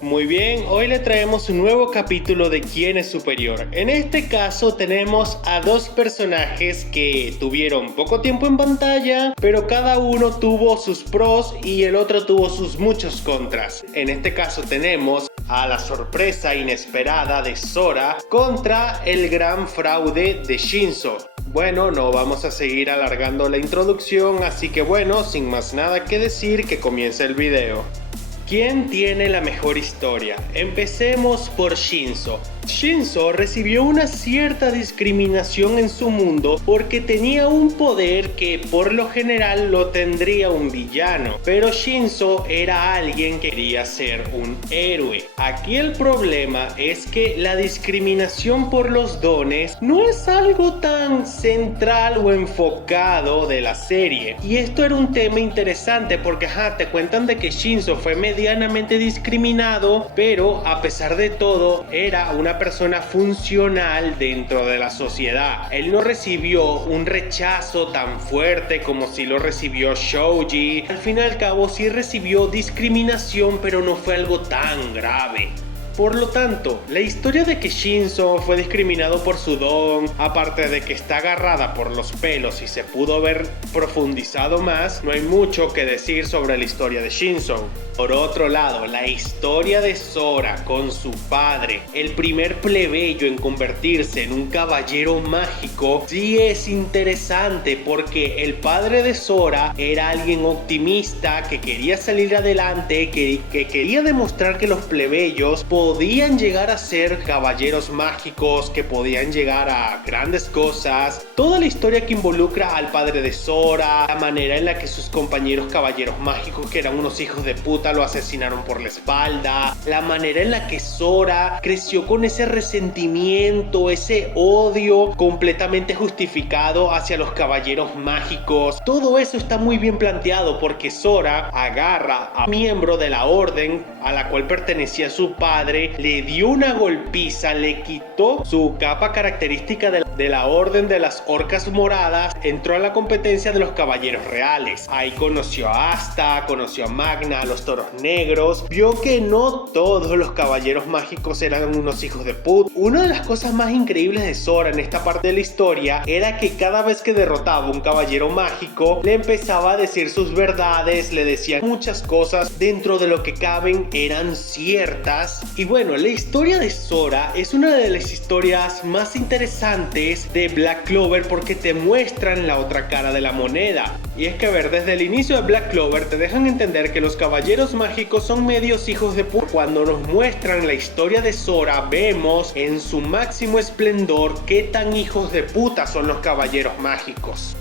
Muy bien, hoy le traemos un nuevo capítulo de ¿Quién es superior? En este caso tenemos a dos personajes que tuvieron poco tiempo en pantalla, pero cada uno tuvo sus pros y el otro tuvo sus muchos contras. En este caso tenemos a la sorpresa inesperada de Sora contra el gran fraude de Shinzo. Bueno, no vamos a seguir alargando la introducción, así que bueno, sin más nada que decir, que comience el video. ¿Quién tiene la mejor historia? Empecemos por Shinzo. Shinzo recibió una cierta discriminación en su mundo porque tenía un poder que por lo general lo tendría un villano, pero Shinzo era alguien que quería ser un héroe. Aquí el problema es que la discriminación por los dones no es algo tan central o enfocado de la serie, y esto era un tema interesante porque te cuentan de que Shinzo fue medianamente discriminado, pero a pesar de todo era una persona funcional dentro de la sociedad. Él no recibió un rechazo tan fuerte como si lo recibió Shoji. Al fin y al cabo sí recibió discriminación, pero no fue algo tan grave. Por lo tanto, la historia de que Shinzo fue discriminado por su don, aparte de que está agarrada por los pelos y se pudo haber profundizado más, no hay mucho que decir sobre la historia de Shinzo. Por otro lado, la historia de Sora con su padre, el primer plebeyo en convertirse en un caballero mágico, sí es interesante porque el padre de Sora era alguien optimista que quería salir adelante, que quería demostrar que los plebeyos podían llegar a ser caballeros mágicos, que podían llegar a grandes cosas. Toda la historia que involucra al padre de Sora, la manera en la que sus compañeros caballeros mágicos, que eran unos hijos de puta, lo asesinaron por la espalda, la manera en la que Sora creció con ese resentimiento, ese odio completamente justificado hacia los caballeros mágicos. Todo eso está muy bien planteado porque Sora agarra a un miembro de la orden a la cual pertenecía su padre, le dio una golpiza, le quitó su capa característica de la orden de las orcas moradas, entró a la competencia de los caballeros reales. Ahí conoció a Asta, conoció a Magna, a los toros negros, vio que no todos los caballeros mágicos eran unos hijos de puta. Una de las cosas más increíbles de Sora en esta parte de la historia era que cada vez que derrotaba un caballero mágico, le empezaba a decir sus verdades, le decía muchas cosas, dentro de lo que caben eran ciertas. Y bueno, la historia de Sora es una de las historias más interesantes de Black Clover porque te muestran la otra cara de la moneda. Y es que, a ver, desde el inicio de Black Clover te dejan entender que los caballeros mágicos son medios hijos de puta. Cuando nos muestran la historia de Sora, vemos en su máximo esplendor qué tan hijos de puta son los caballeros mágicos.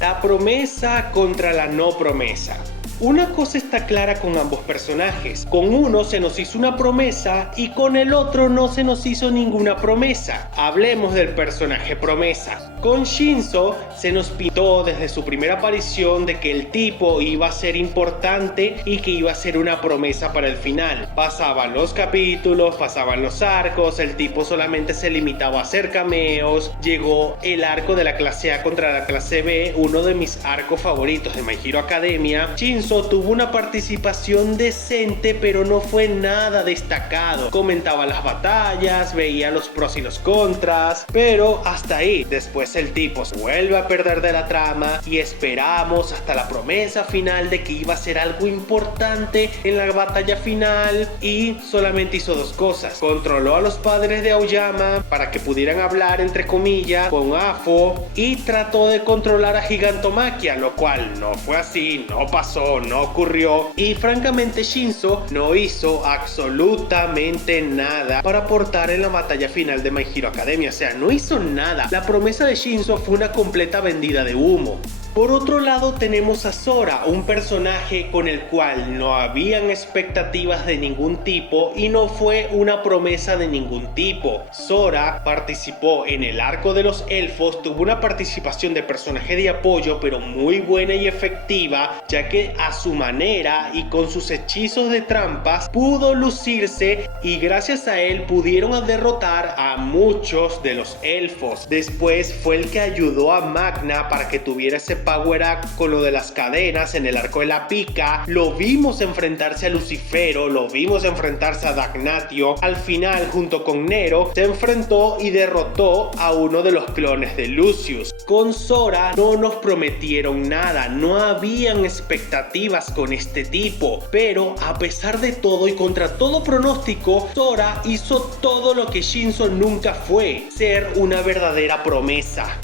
La promesa contra la no promesa. Una cosa está clara con ambos personajes. Con uno se nos hizo una promesa y con el otro no se nos hizo ninguna promesa. Hablemos del personaje promesa. Con Shinzo se nos pintó desde su primera aparición de que el tipo iba a ser importante y que iba a ser una promesa para el final. Pasaban los capítulos, pasaban los arcos, el tipo solamente se limitaba a hacer cameos. Llegó el arco de la clase A contra la clase B, uno de mis arcos favoritos de My Hero Academia. Shinzo tuvo una participación decente, pero no fue nada destacado. Comentaba las batallas, veía los pros y los contras, pero hasta ahí. Después el tipo se vuelve a perder de la trama y esperamos hasta la promesa final de que iba a ser algo importante en la batalla final, y solamente hizo dos cosas. Controló a los padres de Aoyama para que pudieran hablar entre comillas con Afo, y trató de controlar a Gigantomachia, lo cual no fue así, no pasó, no ocurrió. Y francamente Shinzo no hizo absolutamente nada para aportar en la batalla final de My Hero Academia. O sea, no hizo nada. La promesa de Shinzo fue una completa vendida de humo. Por otro lado tenemos a Sora, un personaje con el cual no habían expectativas de ningún tipo y no fue una promesa de ningún tipo. Sora participó en el arco de los elfos, tuvo una participación de personaje de apoyo pero muy buena y efectiva, ya que a su manera y con sus hechizos de trampas pudo lucirse, y gracias a él pudieron derrotar a muchos de los elfos. Después fue el que ayudó a Magna para que tuviera ese power up con lo de las cadenas en el arco de la pica, lo vimos enfrentarse a Lucifero, lo vimos enfrentarse a Dagnatio. Al final, junto con Nero, se enfrentó y derrotó a uno de los clones de Lucius. Con Sora no nos prometieron nada, no habían expectativas con este tipo, pero a pesar de todo y contra todo pronóstico, Sora hizo todo lo que Shinzo nunca fue, ser una verdadera promesa.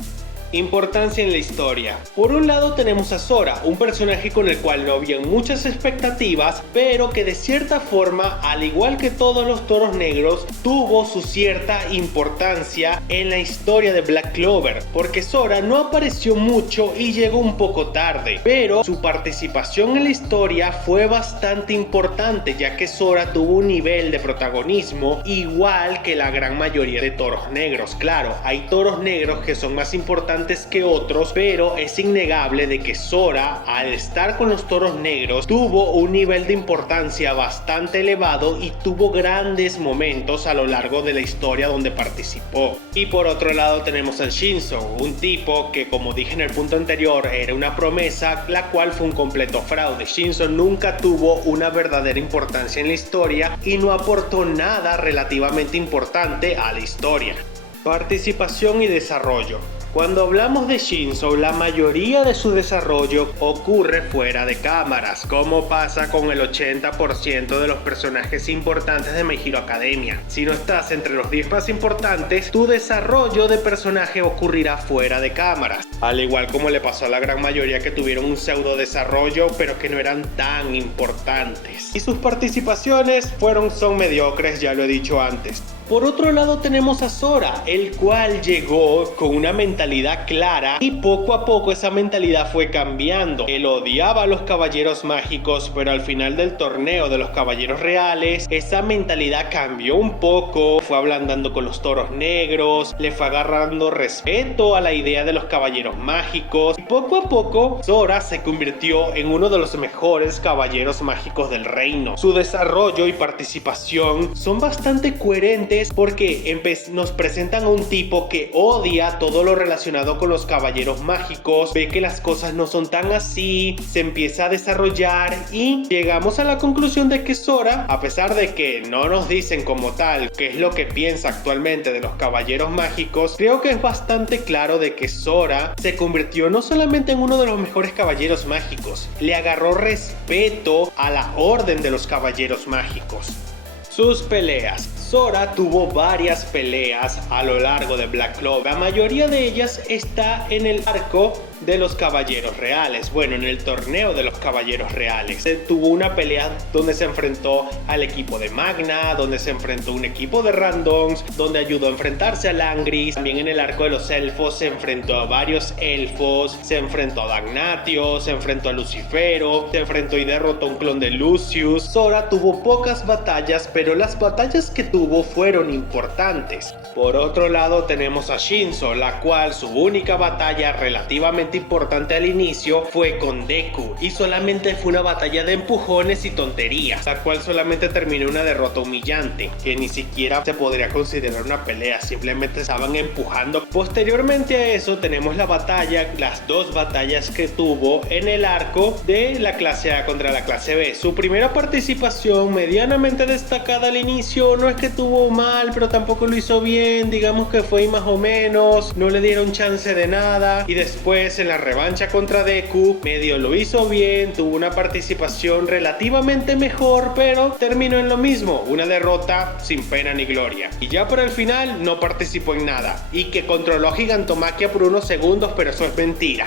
Importancia en la historia. Por un lado tenemos a Sora, un personaje con el cual no habían muchas expectativas, pero que de cierta forma, al igual que todos los toros negros, tuvo su cierta importancia en la historia de Black Clover, porque Sora no apareció mucho y llegó un poco tarde, pero su participación en la historia fue bastante importante, ya que Sora tuvo un nivel de protagonismo igual que la gran mayoría de toros negros. Claro, hay toros negros que son más importantes que otros, pero es innegable de que Sora, al estar con los toros negros, tuvo un nivel de importancia bastante elevado y tuvo grandes momentos a lo largo de la historia donde participó. Y por otro lado tenemos a Shinzo, un tipo que, como dije en el punto anterior, era una promesa, la cual fue un completo fraude. Shinzo nunca tuvo una verdadera importancia en la historia y no aportó nada relativamente importante a la historia. Participación y desarrollo. Cuando hablamos de Shinzo, la mayoría de su desarrollo ocurre fuera de cámaras, como pasa con el 80% de los personajes importantes de My Hero Academia. Si no estás entre los 10 más importantes, tu desarrollo de personaje ocurrirá fuera de cámaras, al igual como le pasó a la gran mayoría que tuvieron un pseudo desarrollo pero que no eran tan importantes. Y sus participaciones son mediocres, ya lo he dicho antes. Por otro lado tenemos a Sora, el cual llegó con una mentalidad clara y poco a poco esa mentalidad fue cambiando. Él odiaba a los caballeros mágicos, pero al final del torneo de los caballeros reales, esa mentalidad cambió un poco, fue ablandando con los toros negros, le fue agarrando respeto a la idea de los caballeros mágicos y poco a poco Sora se convirtió en uno de los mejores caballeros mágicos del reino. Su desarrollo y participación son bastante coherentes porque nos presentan a un tipo que odia todo lo relacionado con los caballeros mágicos, ve que las cosas no son tan así, se empieza a desarrollar y llegamos a la conclusión de que Sora, a pesar de que no nos dicen como tal qué es lo que piensa actualmente de los caballeros mágicos, creo que es bastante claro de que Sora se convirtió no solamente en uno de los mejores caballeros mágicos, le agarró respeto a la orden de los caballeros mágicos. Sus peleas. Sora tuvo varias peleas a lo largo de Black Clover. La mayoría de ellas está en el arco de los caballeros reales, bueno, en el torneo de los caballeros reales. Tuvo una pelea donde se enfrentó al equipo de Magna, donde se enfrentó a un equipo de randoms, donde ayudó a enfrentarse a Langris. También en el arco de los elfos se enfrentó a varios elfos, se enfrentó a Dagnatio, se enfrentó a Lucifero, se enfrentó y derrotó a un clon de Lucius. Sora tuvo pocas batallas, pero las batallas que tuvo fueron importantes. Por otro lado tenemos a Shinzo, la cual su única batalla relativamente importante al inicio fue con Deku y solamente fue una batalla de empujones y tonterías, la cual solamente terminó una derrota humillante que ni siquiera se podría considerar una pelea, simplemente estaban empujando. Posteriormente a eso tenemos las dos batallas que tuvo en el arco de la clase A contra la clase B. Su primera participación medianamente destacada al inicio, no es que tuvo mal pero tampoco lo hizo bien, digamos que fue más o menos, no le dieron chance de nada, y después en la revancha contra Deku medio lo hizo bien, tuvo una participación relativamente mejor, pero terminó en lo mismo, una derrota sin pena ni gloria, y ya para el final no participó en nada, y que controló a Gigantomachia por unos segundos, pero eso es mentira.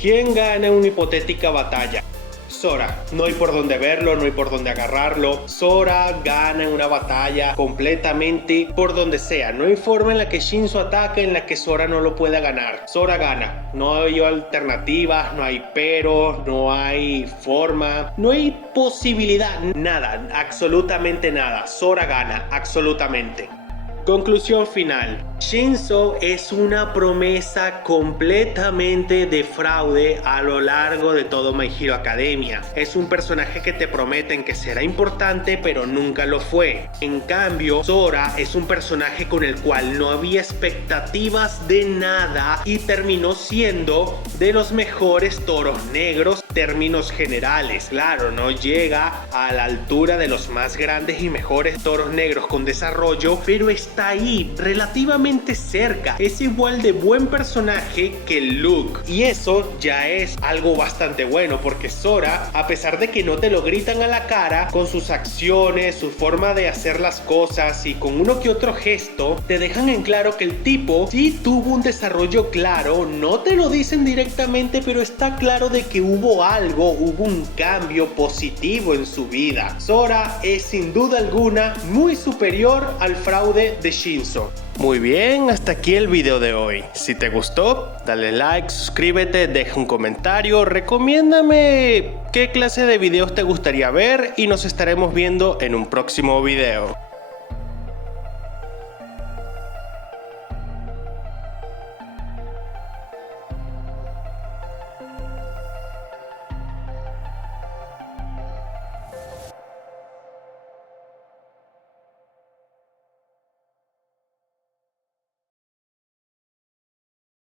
¿Quién gana una hipotética batalla? Sora, no hay por dónde verlo, no hay por dónde agarrarlo. Sora gana en una batalla completamente por donde sea. No hay forma en la que Shinzo ataque en la que Sora no lo pueda ganar. Sora gana. No hay alternativas, no hay pero, no hay forma, no hay posibilidad, nada, absolutamente nada. Sora gana, absolutamente. Conclusión final. Shinso es una promesa completamente de fraude a lo largo de todo My Hero Academia. Es un personaje que te prometen que será importante pero nunca lo fue. En cambio, Sora es un personaje con el cual no había expectativas de nada y terminó siendo de los mejores toros negros en términos generales. Claro, no llega a la altura de los más grandes y mejores toros negros con desarrollo, pero está ahí relativamente cerca. Es igual de buen personaje que Luke, y eso ya es algo bastante bueno, porque Sora, a pesar de que no te lo gritan a la cara, con sus acciones, su forma de hacer las cosas y con uno que otro gesto, te dejan en claro que el tipo sí tuvo un desarrollo claro. No te lo dicen directamente, pero está claro de que hubo algo, hubo un cambio positivo en su vida. Sora es sin duda alguna muy superior al fraude de Shinso. Muy bien, hasta aquí el video de hoy. Si te gustó, dale like, suscríbete, deja un comentario, recomiéndame qué clase de videos te gustaría ver y nos estaremos viendo en un próximo video.